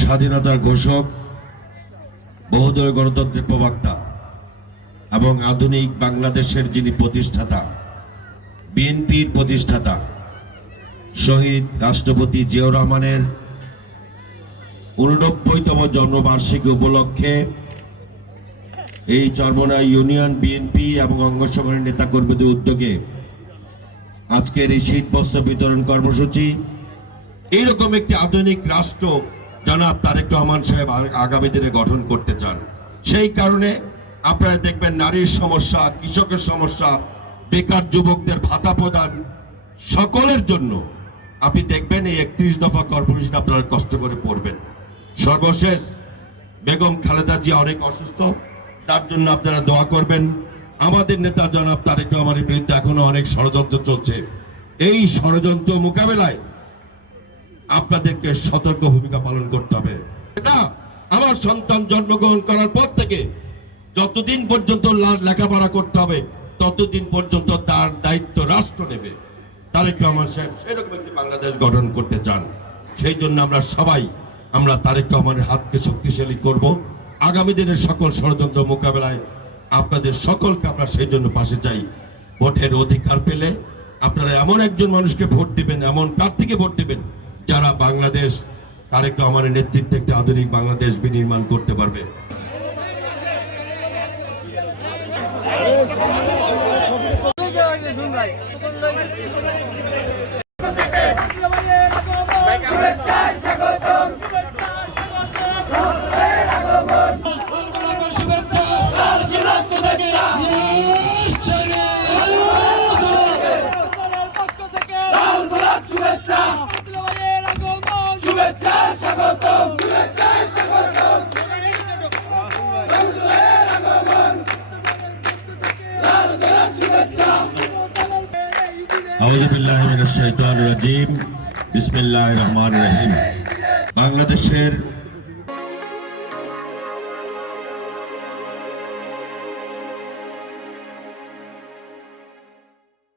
স্বাধীনতার ঘোষক, বহুদলীয় গণতন্ত্রের প্রবক্তা এবং আধুনিক বাংলাদেশের যিনি প্রতিষ্ঠাতা, বিএনপির প্রতিষ্ঠাতা, শহীদ রাষ্ট্রপতি জিয়াউর রহমানের উননব্বইতম জন্মবার্ষিকী উপলক্ষে এই চরমনা ইউনিয়ন, বিএনপি এবং অঙ্গ সংগঠনের নেতাকর্মীদের উদ্যোগে আজকের এই শীত বস্ত্র বিতরণ কর্মসূচি এইরকম একটি আধুনিক রাষ্ট্র জনাব তারেক রহমান সাহেব আগামী দিনে গঠন করতে চান। সেই কারণে আপনারা দেখবেন নারীর সমস্যা, কৃষকের সমস্যা, বেকার যুবকদের ভাতা প্রদান সকলের জন্য আপনি দেখবেন এই একত্রিশ দফা কর্পোরেশন আপনারা কষ্ট করে পড়বেন। সর্বশেষ বেগম খালেদা জিয়া অনেক অসুস্থ, তার জন্য আপনারা দোয়া করবেন। আমাদের নেতা জনাব তারেক রহমানের বিরুদ্ধে এখনও অনেক ষড়যন্ত্র চলছে। এই ষড়যন্ত্র মোকাবেলায় আপনাদেরকে সতর্ক ভূমিকা পালন করতে হবে। এটা আমার সন্তান জন্মগ্রহণ করার পর থেকে যতদিন পর্যন্ত লেখাপড়া করতে হবে, ততদিন পর্যন্ত তার দায়িত্ব রাষ্ট্র নেবে। তারেক রহমান সাহেব সেরকম একটি বাংলাদেশ গঠন করতে চান। সেই জন্য আমরা সবাই, আমরা তারেক রহমানের হাতকে শক্তিশালী করব। আগামী দিনের সকল ষড়যন্ত্র মোকাবেলায় আপনাদের সকলকে আমরা সেই জন্য পাশে চাই। ভোটের অধিকার পেলে আপনারা এমন একজন মানুষকে ভোট দিবেন, এমন প্রার্থীকে ভোট দিবেন যারা বাংলাদেশ তারেক রহমানের নেতৃত্বে একটি আধুনিক বাংলাদেশ বিনির্মাণ করতে পারবে। পক্ষ আউযু বিল্লাহি মিনাশ শাইতানির রাজিম। বিসমিল্লাহির রহমানির রহিম। বাংলাদেশের